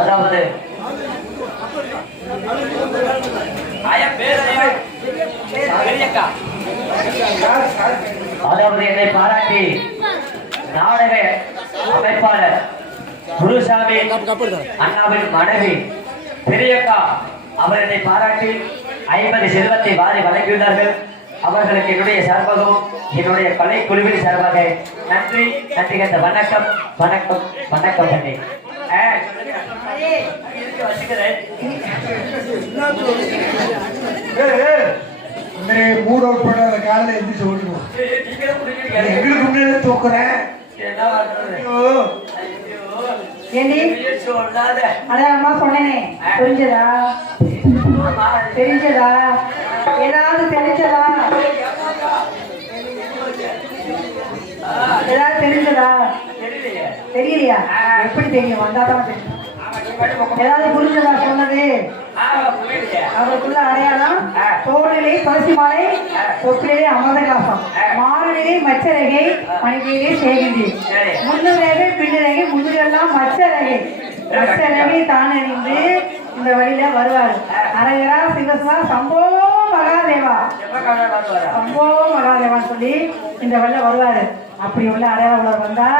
அதாவது அதாவது என்னை பாராட்டி நாடக அமைப்பாளர் குருசாமி அண்ணாவின் மனைவி பெரியக்கா அவர் என்னை பாராட்டி 50 செல்வத்தை வாரி வழங்கியுள்ளார்கள். அவர்களுக்கு என்னுடைய சார்பாகவும் என்னுடைய கலை குழுவின் சார்பாக நன்றி நன்றி கண்ட வணக்கம் வணக்கம் வணக்கம் தண்ணி மூட் அவுட் பண்ண காலையில எந்திரிச்சு ஓடுவோம். எங்களுக்கு முன்னாடி தூக்குறேன். அதான் சொன்னேனே தெரிஞ்சதா தெரிஞ்சதா ஏதாவது தெரிஞ்சதா ஏதாவது தெரிஞ்சதா தெரியலையா? எப்படி தெரியும்? வந்தாதான் தெரியும். ஏதாவது புரிஞ்சதா சொன்னது? அவருக்குள்ள அடையாளம் தோளிலே துளசி மாலை, தொட்டிலே அமதகாசம், மாலிலே மச்சரகை, மணிக்கையிலே சேகந்தி, முன்னுரகை பின்னுரகை, முன்னுரெல்லாம் மச்சரகை. மச்சரகை தான் அணிந்து இந்த வழியில வருவார். அரகரா சிவசா சம்போ மகாதேவா, சம்போ மகாதேவான்னு சொல்லி இந்த வழியில வருவாரு. அப்படி உள்ள அடையாளம் வந்தா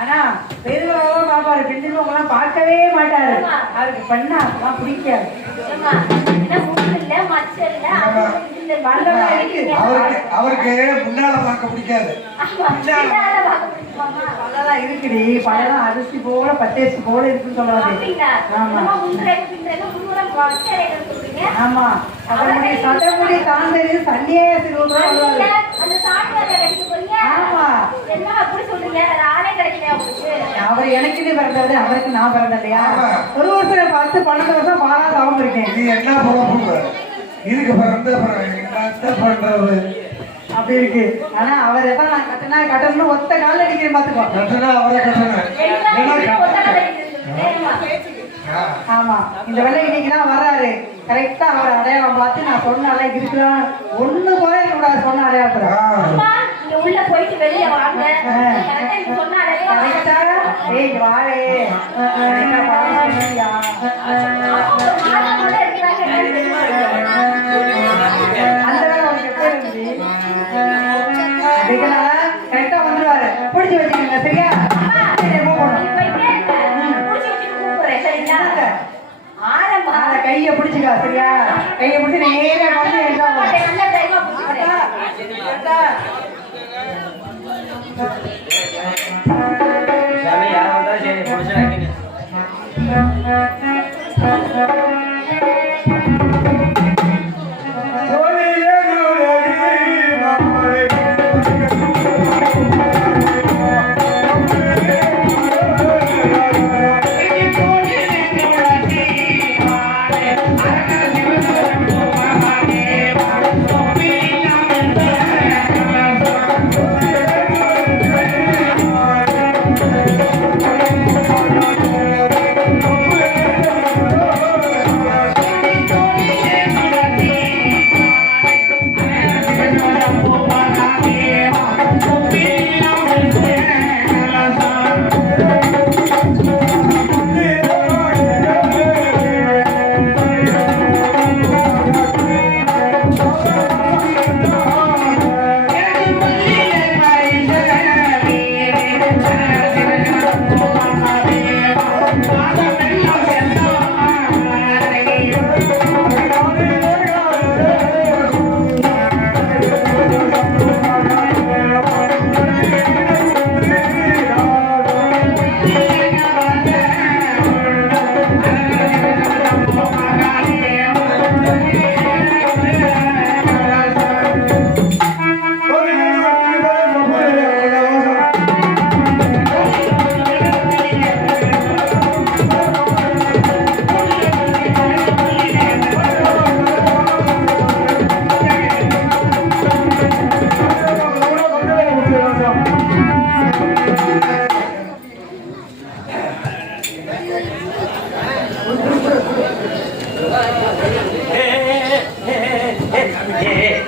ஆனா பெரியவங்க பாப்பாரு, பெரியவங்க பார்க்கவே மாட்டாரு. அதுக்கு பண்ணா அதெல்லாம் பிடிக்காது. அவருக்கு முன்னால பார்க்க பிடிக்காது. பழம் இருக்குடி, பழம் அரிசி போல பச்சரிசி போல இருக்குன்னு சொல்லுவாங்க. ஆமா சட்டமுடி சட்டமுடி தாண்டது தண்ணியே அவர் எனக்குன்னு பிறந்தது, அவருக்கு நான் பிறந்தேன் இல்லையா? ஒரு வருஷம் 10 12 வருஷம் பாரா தவம் இருக்கேன். நீ என்ன இதுக்கு பண்றது அப்படி இருக்கு. ஆனா அவர் எதான் நான் கட்டினா கட்டணும்னு ஒத்த கால அடிக்கிறேன் பாத்துக்கோ. ஆமா இந்த வெள்ளை இன்னைக்குதான் வர்றாரு. கரெக்டா அவர் அடையாளம் பார்த்து நான் சொன்னால இருக்கிறான் ஒண்ணு போல கூடாது சொன்ன அடையாளம் உள்ள போயிட்டு வெளியே வாங்க. வாழே அந்த வேலை உனக்கு எப்படி இருந்துச்சு? கரெக்டா வந்துருவாரு. பிடிச்சி வச்சுக்கோங்க சரியா? கைய பிடிச்சிக்கா சரியா? கைய பிடிச்சி நேரா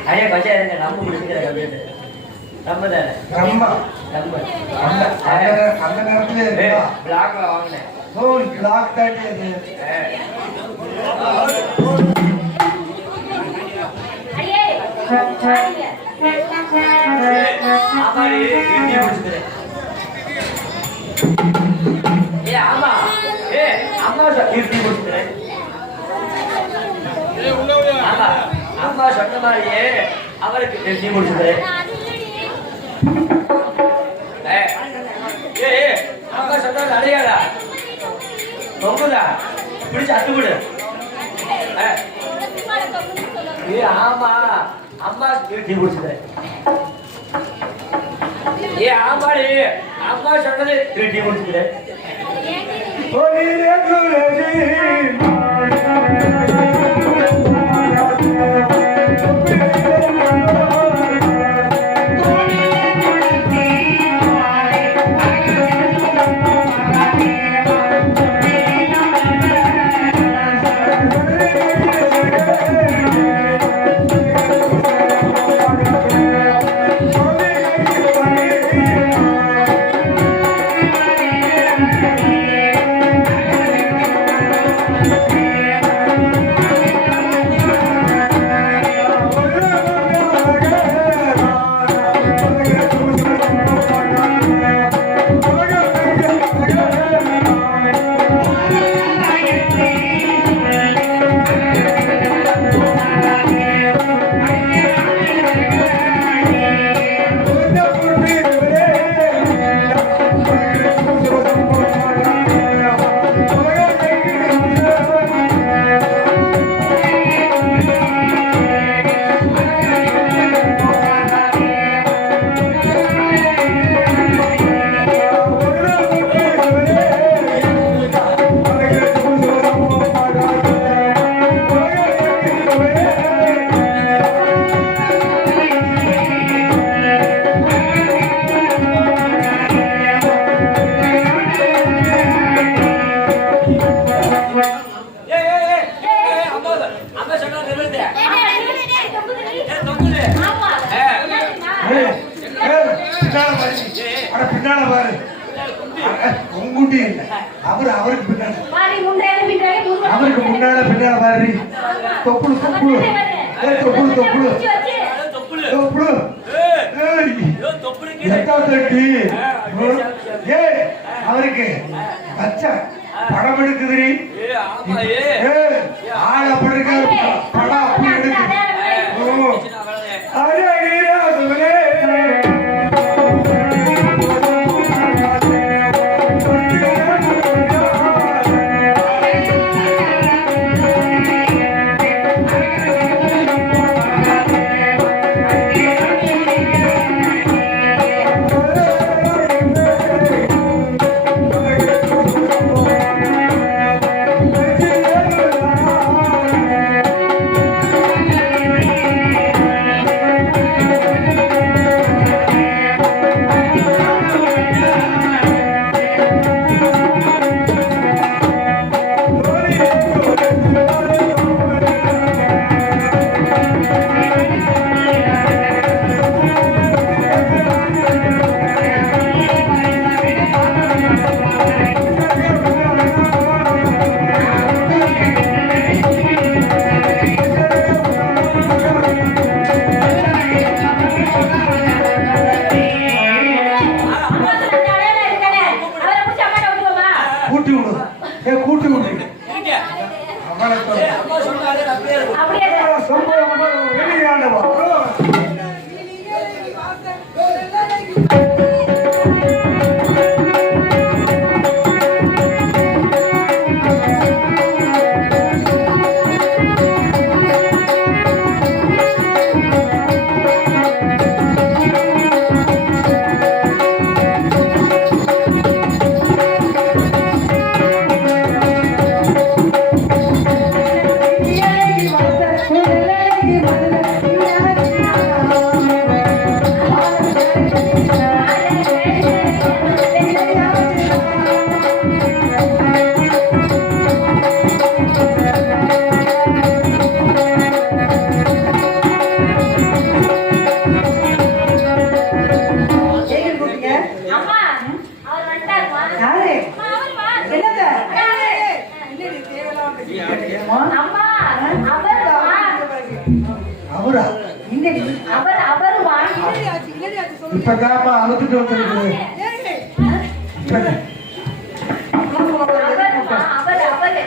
அதே பஞ்சாயத்து நம்ம பிடிச்சிக்கிற கம்ப்யூட்டர் நம்ம தானே நம்ம நம்ம அந்த நேரத்துல பிளாக்ல வாங்கினேன் ஓ பிளாக் தாண்டி அது அடியே சாரிங்க. ஆமாடி இடி பிடிச்சிக்கிறேன் ஆமா அம்மா இடி பிடிச்சிக்கிறேன் ஆமா அம்மா சொன்ன மாதிரியே அவருக்கு இடி பிடிச்சிக்கிறேன் அம்மா சொன்னது அடையாளா தொங்குதா பிடிச்சு அத்து விடு ஆமா அம்மா டீ குடிச்சுக்கிறேன் ஆமாடி அம்மா சொன்னது டீ குடிச்சுக்கிறேன் பின்னால பாரு உங்குண்டி இல்லை அவருக்கு பின்னால மாறி முன்னாடி பின்னாடி அவருக்கு முன்னால பின்னால பாரு தொப்புளு தொப்புளு தொப்புளு தொப்புளு தொப்புளு எத்தாட்டி அவருக்கு பச்சை படம் எடுக்குது ஆள் அப்படி இருக்காரு படம் அப்படி எடுக்குது அவர் வாங்கி இப்பதான்ப்பா அழுத்துட்டு வந்துருக்குது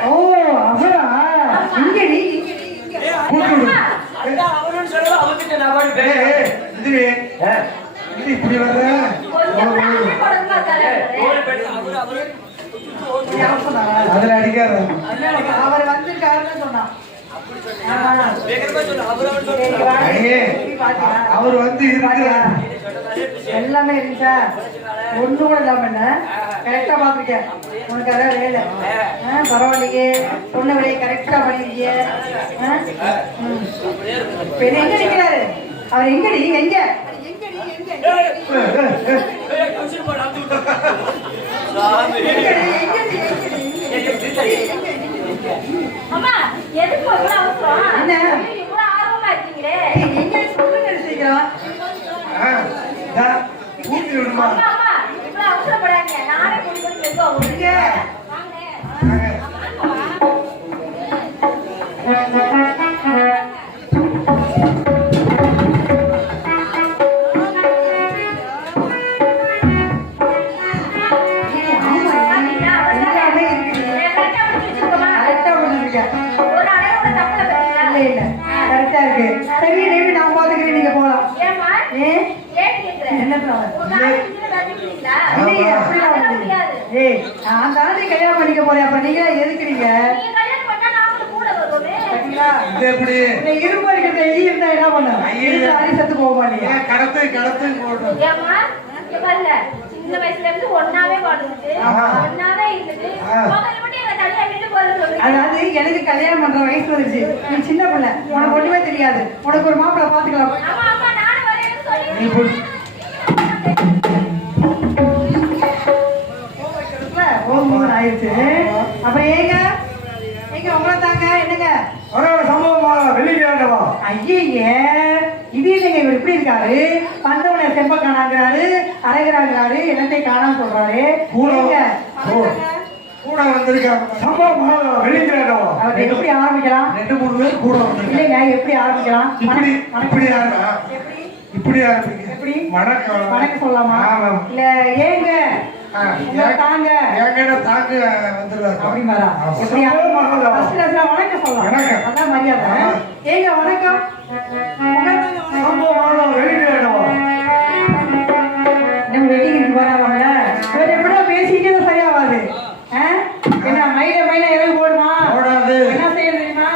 ஓ அவரா இங்கடி இப்படி வர்ற அதுல அடிக்காத அவர் வந்திருக்காருன்னு சொன்னான் அவர் வந்து இருக்கிறார் எல்லாமே இருந்துச்சா ஒண்ணு கூட இல்லாம என்ன கரெக்டா பாத்துருக்கேன் உனக்கு அதான் வேலை பரவாயில்லையே சொன்ன வேலையை கரெக்டா பண்ணிருக்கீங்க எங்க நிக்கிறாரு அவர் எங்கடி எங்க அம்மா எதுக்கு இவ்வளவு அவசரம் என்ன இவ்வளவு ஆர்வமா இருக்கீங்களே எங்க சொல்லுங்க சீக்கிரம் ஊட்டி விடுமா அம்மா அம்மா இவ்வளவு அவசரப்படாதீங்க நானே கூட்டி போய் பேசுவோம் இங்க. வாங்க எல்லாமே இருக்குது கரெக்டா முடிச்சிருக்கோமா கரெக்டா பண்ணிருக்கேன் ஒரு அடையோட தப்புல பாத்தீங்களா இல்ல இல்ல கரெக்டா இருக்கு சரி நேவி நான் பாத்துக்கிறேன் நீங்க போலாம் ஏமா ஏன் ஏன் கேக்குறேன் என்ன plan? உங்க ஆளு இங்க வந்துட்டீங்களா இல்லையே, அப்படிலாம் அதெல்லாம் ஒண்ணும் முடியாது. இல்லையே. ஏய், நான் தானே கல்யாணம் பண்ணிக்க போறேன் அப்ப நீங்க எதுக்குறீங்க நீங்க கல்யாணம் பண்ணா நாங்களும் கூட வருவோமே பாத்தீங்களா? இது எப்படி இந்த இரும்பு இருக்கிறத எலி இருந்தா என்ன பண்ண அடி செத்து போக மாட்டீங்க கடத்து கடத்து போட்டோம் ஏம்மா இங்க பாருங்க சின்ன வயசுல இருந்து ஒண்ணாவே வாழ்ந்துட்டு ஆஹா. ஒண்ணாவே இருந்துட்டு ஆ. முதல்ல மட்டும் எங்க தனியா விட்டு போறது சொல்றீங்க அதாவது எனக்கு கல்யாணம் பண்ற வயசு வந்துச்சு நீ சின்ன பிள்ளை உனக்கு ஒண்ணுமே தெரியாது உனக்கு ஒரு மாப்பிள்ளை பாத்துக்கலாம் ஆமா ஆமா நானும் வரேன்னு சொல்லி நீ போய் போகும்போது ஆயிடுச்சு அப்புறம் ஏங்க ஏங்க உங்களை தாங்க என்னங்க சம்பவமா வெளியிடவா ஐயே இது இல்லைங்க இவர் எப்படி இருக்காரு பந்தவனை செம்ப காணாங்கிறாரு அரைகிறாங்கிறாரு என்னத்தையும் காணாம சொல்றாரு ஏங்க, கூட வந்திருக்காங்க சம்பவமா வெளியிடவா அவர் எப்படி ஆரம்பிக்கலாம் 2-3 பேர் கூட வந்திருக்காங்க இல்லைங்க எப்படி ஆரம்பிக்கலாம் இப்படி இப்படி யாரா எப்படி இப்படி ஆரம்பிங்க எப்படி வணக்கம் வணக்கம் சொல்லலாமா ஆமாம். இல்ல ஏங்க உங்களை தாங்க என்கிட்ட தாக்கு வந்துருவாரு அப்படி வரா எப்படி first class ல வணக்கம் சொல்லலாம் வணக்கம். அதான் மரியாதை ஆமா. ஏங்க வணக்கம் வெளியிடவா நம்ம வெட்டிக்கு வராங்க கொஞ்சம் எப்படியா பேசிக்கிட்டே சரியாவாது என்ன மயில மயில இறகு போடுமா ஓடாது என்ன செய்ய தெரியுமா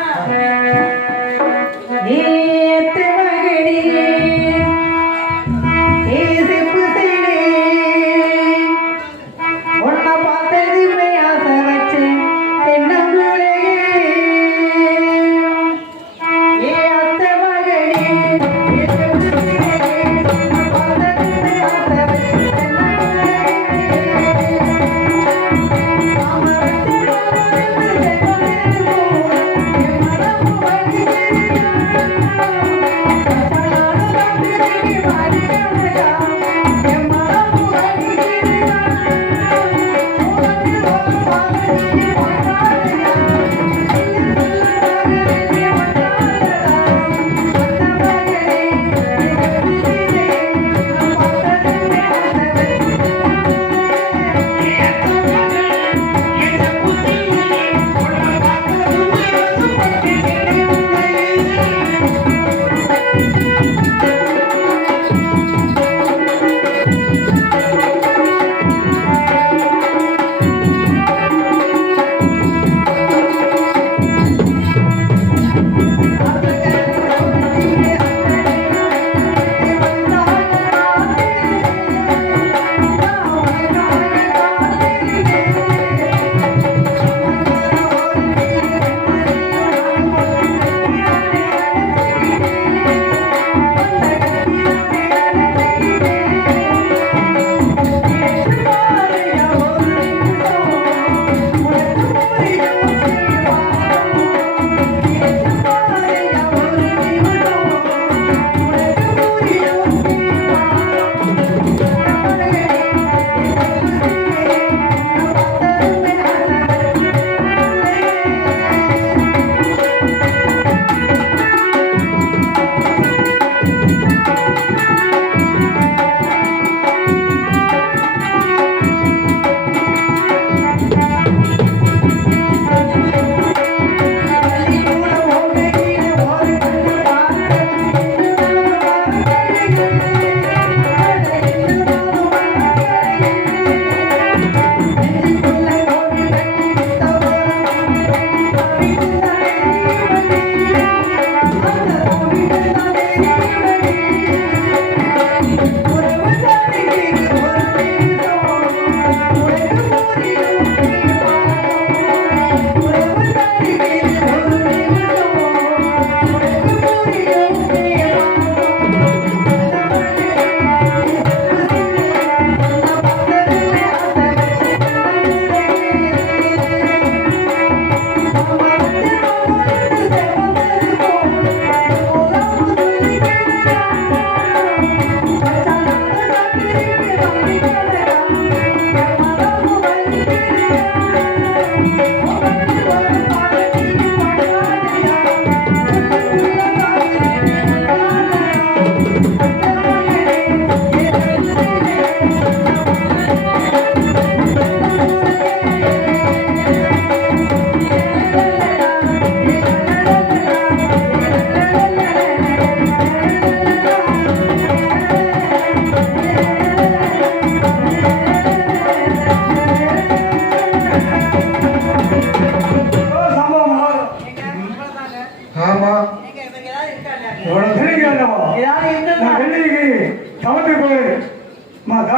நேத்து மகனே, ஏ செப்பு செய்தே, உன்னை பார்த்ததுமே ஆசை வச்சேன், தென்னங்குலையே. ஏ அத்தை மகனே,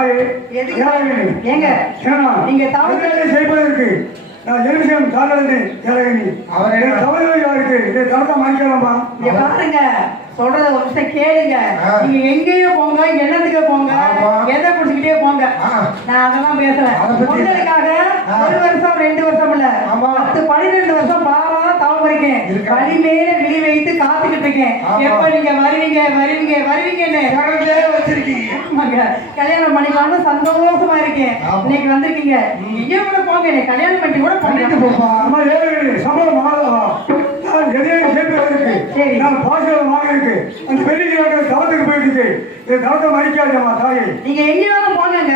தாயே எதுக்கு? ஏழகிரி ஏங்க ஏன்னா நீங்க தவறு தவறுகளை செய்வதற்கு நான் எலுமிச்சம் தாண்டது ஏழகிரி அவரே தவறுகள் யாருக்கு இதை தவறா மாறிக்கலாமா இங்க பாருங்க சொல்றத ஒரு நிமிஷம் கேளுங்க நீங்க எங்கேயும் போங்க என்னத்துக்கு போங்க ஆமா. எதை குடிச்சுக்கிட்டே போங்க நான் அதெல்லாம் பேசுறேன் அதை பத்தி- உங்களுக்காக 1 வருஷம் 2 வருஷம் இல்ல ஆமா. 10 12 வருஷம் பாரா தவம் இருக்கேன் இருக்கா. வழி மேல விழி வைத்து காத்துக்கிட்டு இருக்கேன் ஆமா. எப்ப நீங்க வருவீங்கன்னு தகவலே வச்சிருக்கீங்க ஆமாங்க. கல்யாணம் பண்ணிக்கலாம்னு சந்தோஷமா இருக்கேன் ஆமா. இன்னைக்கு வந்திருக்கீங்க எங்கேயும் கூட போங்க என்னை கல்யாணம் பண்ணி கூட பண்ணிட்டு போங்க போப்பா. அம்மா ஏழகிரி சம்பளம் ஆகலாம் நான் எதையும் கேட்பதற்கு சரி. நான் பாசமாக இருக்கு அந்த பெரிய தவத்துக்கு போயிட்டு இருக்கு இதை தவத்தை மறிக்காதம்மா தாயே நீங்க எங்கேயாவது போங்கங்க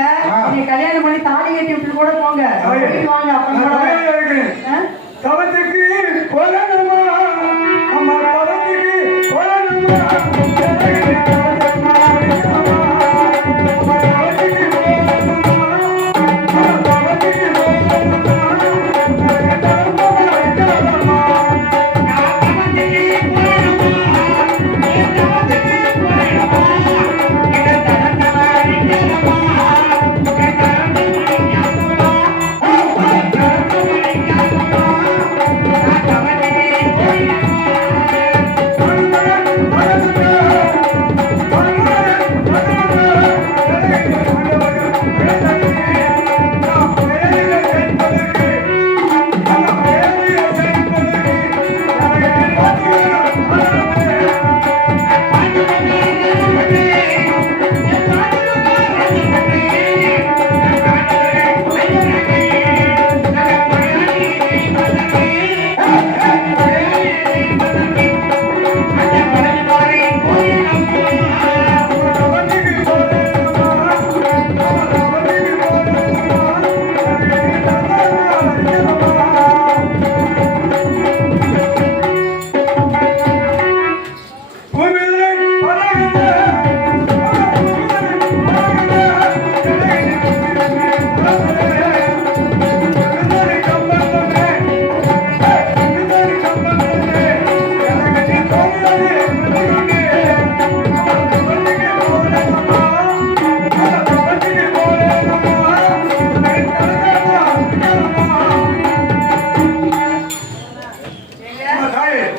நீங்க கல்யாணம் பண்ணி தாலி கட்டி விட்டு கூட போங்க தாயே, போயிட்டு வாங்க அப்ப நான் கூட தயாரா இருக்கிறேன். ஆ? தவத்துக்கு போகணுமா அம்மா தவத்துக்கு போகணுமா ஏழகிரி தவத்தை மறிக்காதம்மா. அம்மா தவத்துக்கு போகணுமா அம்மா தவத்துக்கு போகணுமா எனக்கு தவத்தை மறிக்காதம்மா.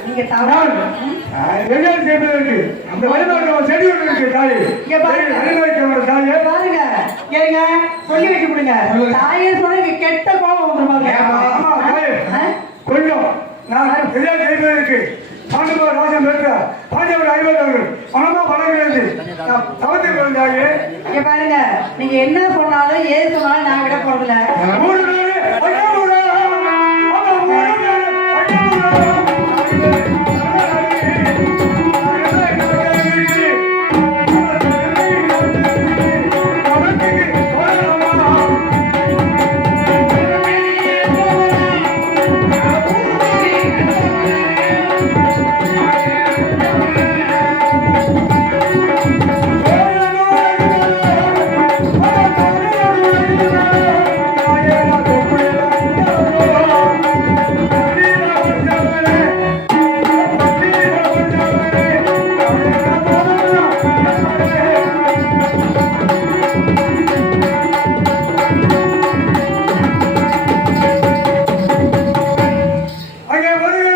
நீங்க தவறு வெளியால் செய்வதற்கு அந்த வழிபாட்டு செடி ஒன்று இருக்கு தாயே இங்க பாருங்க. வழிபாட்டு தாயே பாருங்க கேளுங்க சொல்லி வைக்க முடியுங்க தாயே சொன்ன கெட்ட கோபம் வந்துருப்பாங்க ஆமா, தாயே. கொஞ்சம் நான் வெளியால் செய்வதற்கு பாண்டவர் ராஜன் பெற்ற பாண்டியவர் ஐவர்கள் மனமா வளர்கிறது தவத்துக்கு வந்தாயே இங்க பாருங்க நீங்க என்ன சொன்னாலும் ஏது சொன்னாலும் நான் விட போறதில்ல மூணு நாள் ஐயா மூணு ஆமா மூணு நாள் ஐயா பாருங்க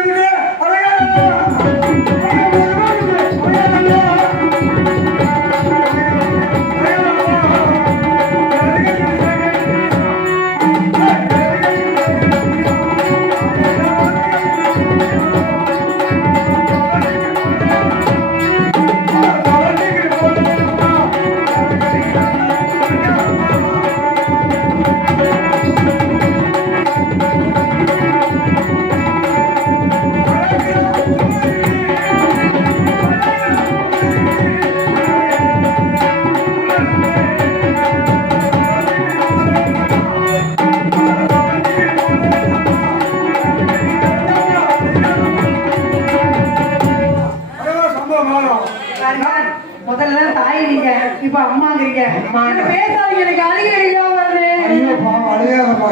முதல்ல தாய் நீங்க இப்ப அம்மாங்கிறீங்க என்ன பேசாதீங்க எனக்கு அழுகிறீங்க வருது ஐயோ பாவம் அழுகாதப்பா.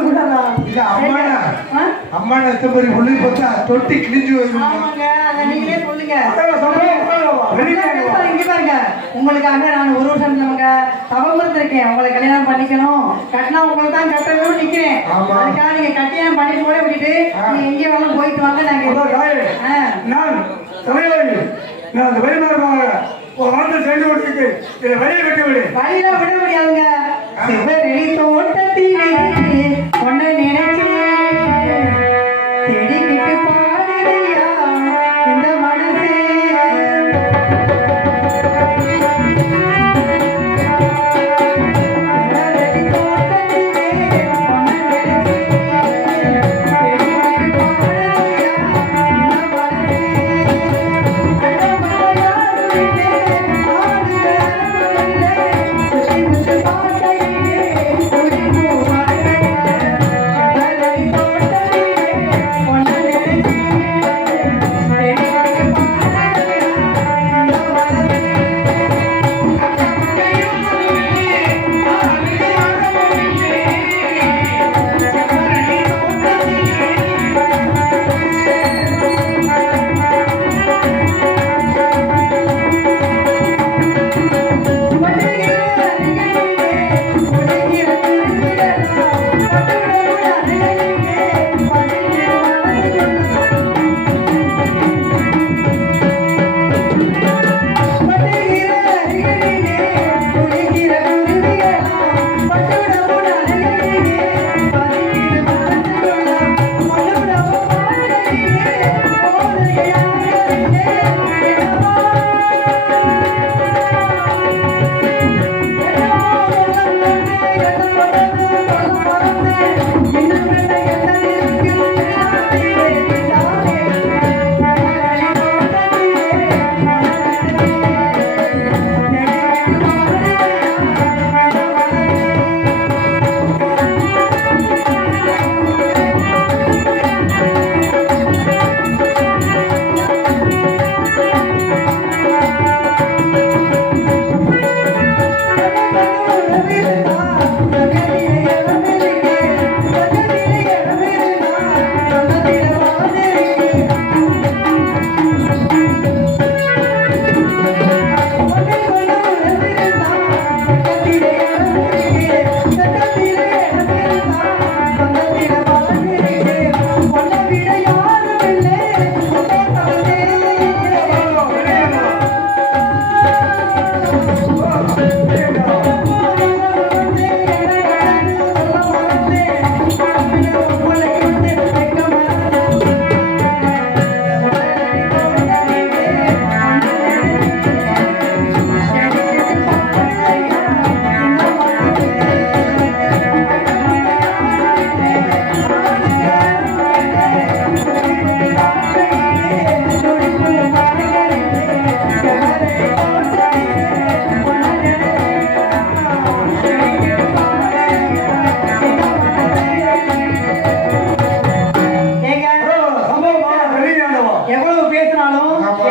கூடாதா? இல்ல அம்மாடா ஆ? அம்மாடா எத்தனை பேர் புள்ளி பார்த்தா தொட்டி கிழிஞ்சு போயிருந்தா ஆமாங்க அதை நீங்களே சொல்லுங்க. அதான் சம்பவம் போகலாமா? வெளியாகவா? இங்க பாருங்க, உங்களுக்காக நான் ஒரு வருஷம் நமக்கு தவம் இருந்திருக்கேன். உங்களை கல்யாணம் பண்ணிக்கணும், கட்டினா உங்களுக்கு தான் கட்டணும்னு நிக்கிறேன். ஆமா. அதுக்காக நீங்க கல்யாணம் பண்ணிட்டு கூட விட்டுட்டு நீங்க எங்கே வேணாலும் போயிட்டு வாங்க. நாங்க அதான் தாயே, நான் தலைவலி, நான் அந்த வெளிமாறமாக ஒரு வார்த்தை செய்து கொண்டிருக்கு. இதை வெளியே விட்டு விடு. வழியெல்லாம் விட முடியாதுங்க. சிவரெளி தோட்டத்திலே ஒன்ன நினைச்சு தேடிக்கிட்டு பாடுறியா இந்த மனசு. சிவரெளி தோட்டத்திலே ஒன்ன நினைச்சு தேடிக்கிட்டு பாடுறியா இந்த மனசு.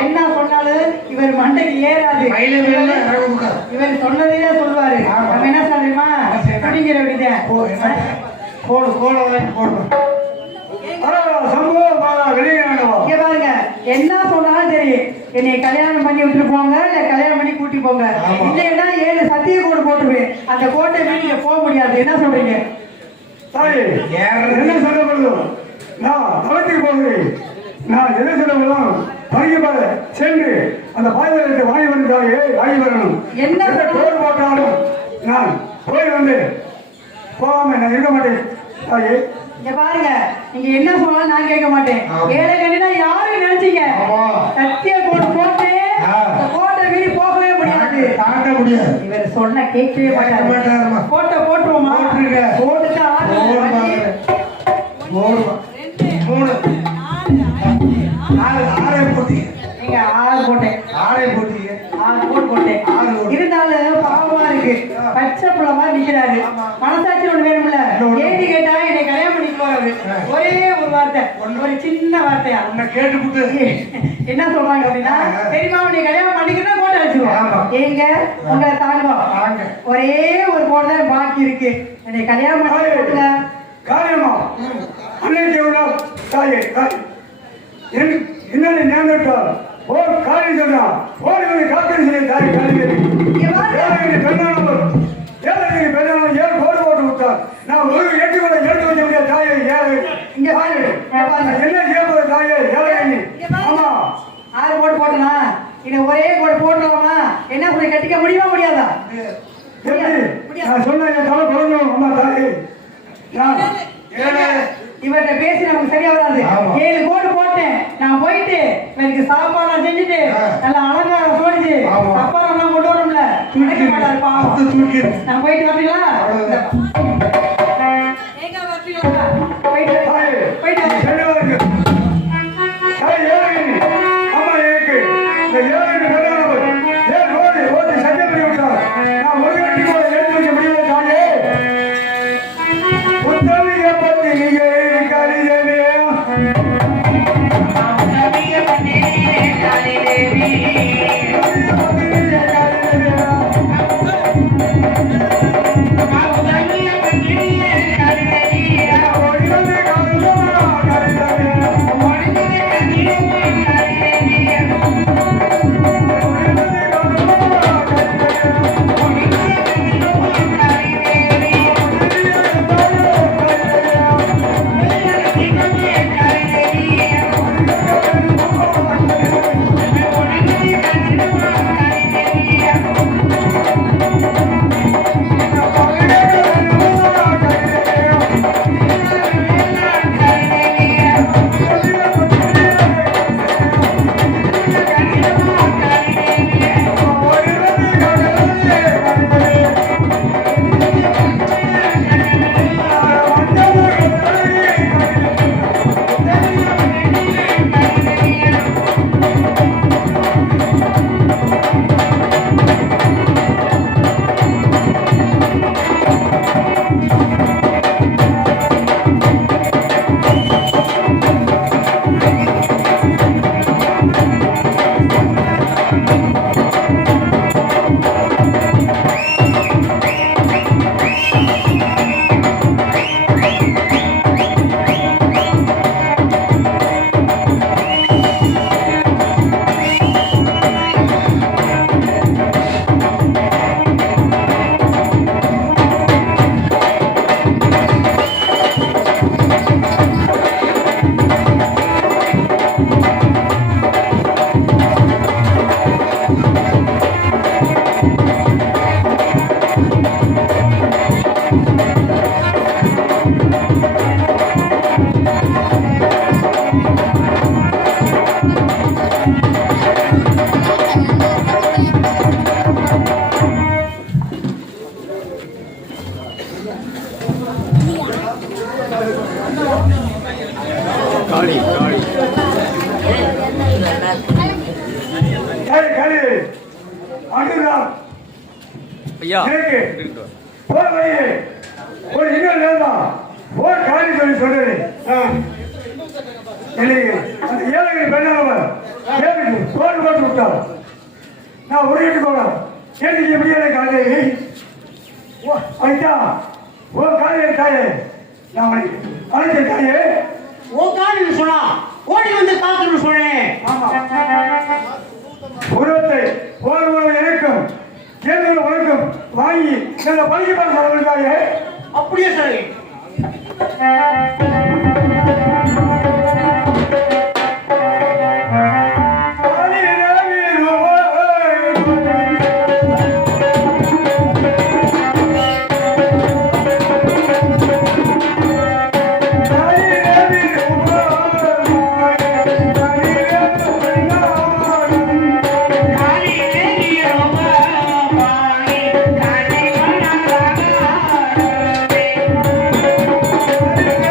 என்ன சொன்னாலும் இவர் மண்டைக்கு ஏறாது. இவர் சொன்னதே சொல்லுவாரு. நம்ம என்ன சொல்றோமா, அப்படிங்கிற அப்படிதான் போடு போடுறோம். இங்க பாருங்க, என்ன சொன்னாலும் சரி, என்னை கல்யாணம் பண்ணி விட்டு போங்க, இல்ல கல்யாணம் பண்ணி கூட்டி போங்க. இல்லைன்னா 7 சத்திய கோடு போட்டுருவேன். அந்த கோட்டை நீங்க போக முடியாது. என்ன சொல்றீங்க? என்ன சொல்ல நான் தளத்துக்கு போகிறேன். நான் எதை சொல்ல பரிகமாக சென்று அந்த பாய்வதற்கு வாங்கி வந்தாயே வாங்கி வரணும். என்ன போர் போட்டாலும் நான் போய் வந்து போகாம நான் இருக்க மாட்டேன். தாயே இங்க பாருங்க, நீங்க என்ன சொன்னாலும் நான் கேட்க மாட்டேன். ஏழை கண்டினா யாரும் நினைச்சீங்க சத்திய கோடு போட்டு கோட்டை மீறி போகவே முடியாது, தாண்ட முடியாது. இவர் சொன்ன கேட்கவே மாட்டாரு. கோட்டை போட்டுருவோமா? போட்டுட்டு இருந்தாலும் பாவமா இருக்கு. பச்சை புள்ளமா நிக்கிறாரு. மனசாட்சி ஒண்ணு வேணும்ல. ஏடி கேட்டா என்னை கல்யாணம் பண்ணி போறாரு. ஒரே ஒரு வார்த்தை, ஒரு சின்ன வார்த்தையா கேட்டு என்ன சொல்றாங்க அப்படின்னா, தெரியுமா உன்னை கல்யாணம் பண்ணிக்கிட்டா கோட்டை வச்சிருவோம். ஏங்க உங்களை தாங்க, ஒரே ஒரு கோட்டை தான் பாக்கி இருக்கு. என்னை கல்யாணம் பண்ணி காரியமா அன்னைக்கு தாயே இன்னொரு நேர்ந்தால் ஓர் காரி சொன்னா ஓடி வந்து காப்பீடு சொல்லி தாய் காலிகள் ஏழகிரி பெண்ணானவர் ஏழகிரி பெண்ணானவர் ஏழு கோடு போட்டு விட்டார் நான் ஒரு எட்டு கூட எடுத்து வைக்க முடியாது தாயை ஏழை இங்க பாரு என்ன செய்ய போற தாயை ஏழகிரி ஆமா 6 கோடு போட்டனா இத ஒரே கோடு போடலாமா என்ன சொல்லி கட்டிக்க முடியுமா முடியாதா எப்படி நான் சொன்ன என் தலை சொல்லணும் அம்மா தாயே நான் இவர்கிட்ட பேசி நமக்கு சரியா வராது 7 கோடு போட்டேன் நான் போயிட்டு எனக்கு சாப்பாடு செஞ்சுட்டு நல்லா அலங்காரம் சோடிச்சு அப்புறம் நான் கொண்டு வரணும்ல நடக்க மாட்டாரு பாவம் நான் போயிட்டு வரீங்களா எங்க வரீங்களா போயிட்டு செல்லுவாருக்கு தாய் ஏழகிரி அம்மா எனக்கு இந்த ஏழகிரி பெண்ணானவர் ஏன் ஓடி ஓடி சத்தியம் பண்ணி விட்டார் நான் ஒரு கட்டி கூட எடுத்து வைக்க முடியல தாயே உத்தமிய பத்தினியே காளிதேவி ஒரு இன்னொரு நேரம் ஒரு காலி சொல்லி சொல்றேன் அந்த ஏழகிரி பெண்ணானவர் கோடு போட்டு விட்டார் நான் ஒரு வீட்டு போறேன் கேட்டுக்க முடியல காலையை ஐயா ஓ காலையை தாயே நான் அழைச்சேன் தாயே ஓ காலையில் சொன்னா ஓடி வந்து பார்க்கணும்னு சொன்னேன் ஆமா உருவத்தை ஓர் எனக்கும் கேள்வி உனக்கும் வாங்கி நாங்கள் பழகி பார்க்க தாயே அப்படியே சரி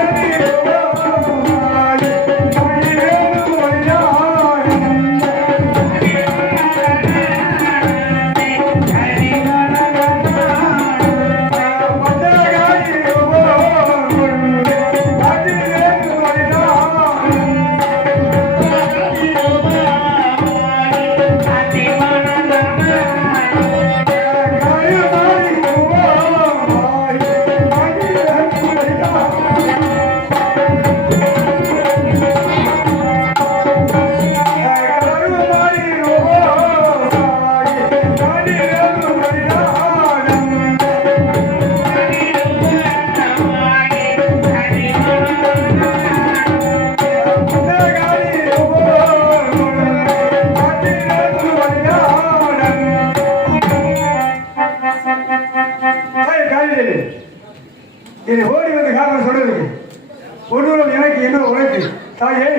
Thank you. என்னை ஓடி வந்த காரணம் சொல்றதுக்கு ஒன்றும் எனக்கு இன்னும் உழைப்பு தாயே.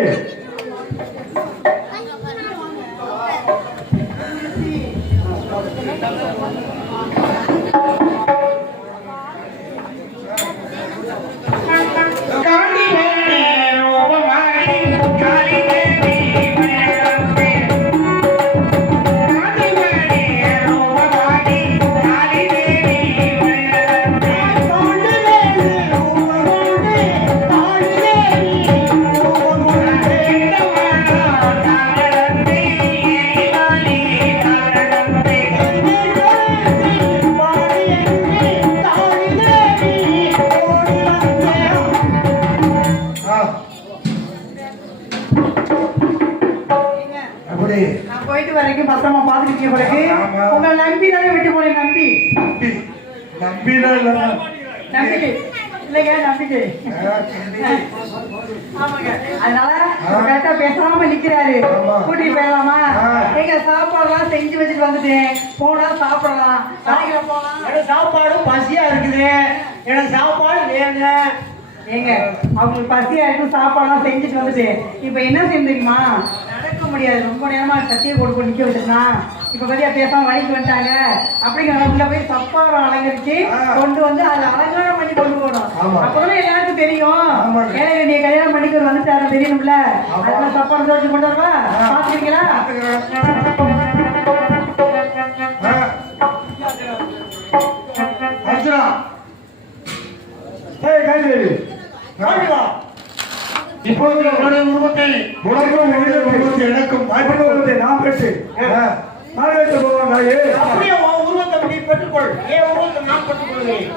நான் போயிட்டு வரைக்கும் பத்திரமா பாத்துக்கிட்டீங்க பிறகு உங்களை நம்பி தானே விட்டு போனேன். நம்பிக்கை இல்லைங்க, நம்பிக்கை. ஆமாங்க, அதனால கரெக்டா பேசாம நிக்கிறாரு. கூட்டிட்டு போயிடலாமா? எங்க சாப்பாடுலாம் செஞ்சு வச்சுட்டு வந்துட்டேன். போனா சாப்பிடலாம். சாயங்காலம் போலாம். சாப்பாடு பசியா இருக்குது, எனக்கு சாப்பாடு வேணும். ஏங்க அவங்களுக்கு பசியா இருக்கும், சாப்பாடுலாம் செஞ்சுட்டு வந்துட்டேன். இப்ப என்ன செஞ்சுமா நடக்க முடியாது, ரொம்ப நேரமா சத்தியை போட்டு நிக்க வச்சிருந்தான். இப்ப பத்தியா பேசாம வழிக்கு வந்துட்டாங்க. அப்படிங்கிற உள்ள போய் சப்பாரம் அலங்கரிச்சு கொண்டு வந்து அதை அலங்காரம் பண்ணி கொண்டு போகணும். அப்பதான் எல்லாருக்கும் தெரியும் ஏழை நீ கல்யாணம் பண்ணிட்டு வந்துட்டாரு தெரியணும்ல. அதெல்லாம் சப்பாரம் தோச்சு கொண்டு வருவா. பாத்துக்கிறீங்களா? இப்பொழுது உங்களுடைய உருவத்தை எனக்கும் வாய்ப்பு நான் பெற்று நான் வைத்து போவோம் தாயே. அப்படியே உன் உருவத்தை நீ பெற்றுக்கொள், என் உருவத்தை நான் பெற்றுக்கொள்வேன்.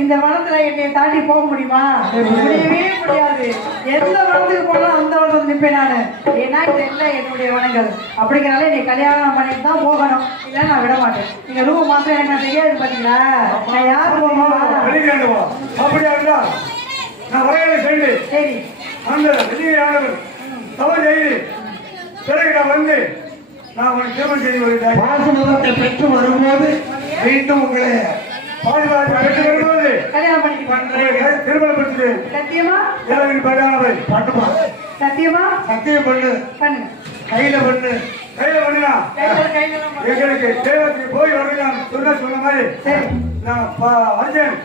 இந்த வனத்துல என்னை தாண்டி போக முடியுமா? முடியவே முடியாது. எந்த வனத்துக்கு போனாலும் அந்த வனத்துல நிற்பேன் நானு. ஏன்னா இது இல்லை என்னுடைய வனங்கள். அப்படிங்கிறனால என்னை கல்யாணம் பண்ணிட்டு தான் போகணும், இல்லை நான் விட மாட்டேன். நீங்க ரூபா மாத்திரம் எனக்கு தெரியாது பாத்தீங்களா? நான் யார் போகணும்? அப்படியா இருந்தா நான் வரையலை செய்து சரி அந்த வெளியானவர் தவறு செய்து பிறகு நான் வந்து நான் உனக்கு திருமணம் செய்து வருகிறேன். பாசுமதத்தை பெற்று வரும்போது மீண்டும் உங்களை பாதுகாப்பு பெற்று வரும்போது கல்யாணம் பண்ணிட்டு திருமணம் பெற்று சத்தியமா ஏழு பட்டானவை பண்ணுமா? சத்தியமா சத்தியம் பண்ணு, பண்ணுங்க. கையில பண்ணு. கையில பண்ணினா எங்களுக்கு தேவத்துக்கு போய் வருகிறான் சொன்ன மாதிரி சரி நான் அர்ஜன்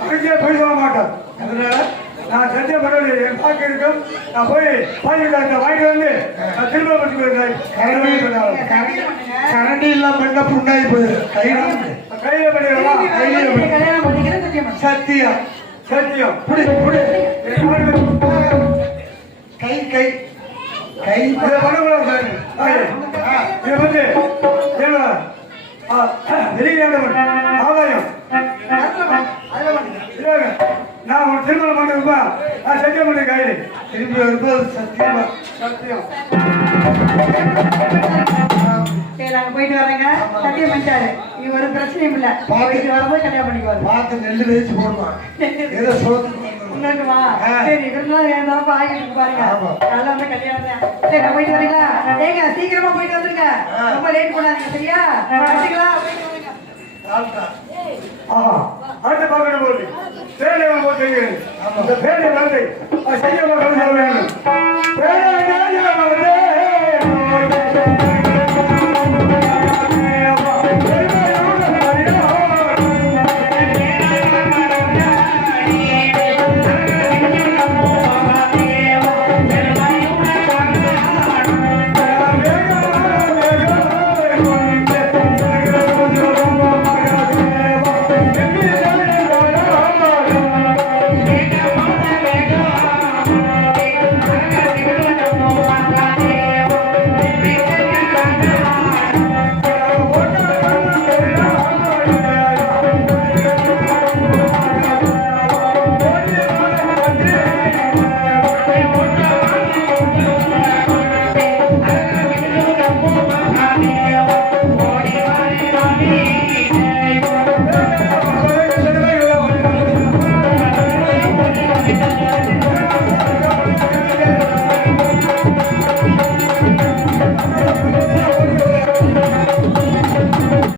அங்கேயே போய் சொல்ல மாட்டேன். அதனால நான் சத்தியம் பண்ண என் பாக்கு இருக்கும். நான் போய் பாதுகாக்க வாங்கிட்டு வந்து நான் திரும்ப பற்றி போயிருந்தேன். கரண்டி எல்லாம் பண்ண புண்ணாய் போயிரு. கையில பண்ணிடலாம். கல்யாணம் பண்ணிக்கிறேன் சத்தியமா. சத்தியம் சத்தியம் புடி புடி. கை கை கை இதை பண்ணக்கூடாது சார். இதை வந்து வெளியானவன் ஆதாயம் நான் உன் திருமணம் பண்ணிருப்பா. நான் சத்தியம் பண்ணி கையில் திரும்பி வரும்போது சத்தியமா சத்தியம். சரி நாங்க போயிட்டு வரேங்க. சத்தியம் பண்ணிட்டாரு இங்க ஒரு பிரச்சனையும் இல்ல இது வரதே கல்யாணம் பண்ணிக்குவாரு பார்த்து நெல்லு வேச்சு போடுவான் ஏதோ சோத்துக்கு உங்களுக்குமா சரி இவரெல்லாம் என் தரப்பு ஆகிட்டு பாருங்க நல்லா வந்து கல்யாணம் தான் சரி நான் போயிட்டு வரீங்களா ஏங்க சீக்கிரமா போயிட்டு வந்துருங்க ரொம்ப லேட் பண்ணாதீங்க சரியா வரீங்களா போயிட்டு வந்துருங்க ஆஹா அடுத்த பார்க்கணும் போது பேரை போய் செய்கிறேன் அந்த பேரை வந்து செய்ய வேண்டும் பேரை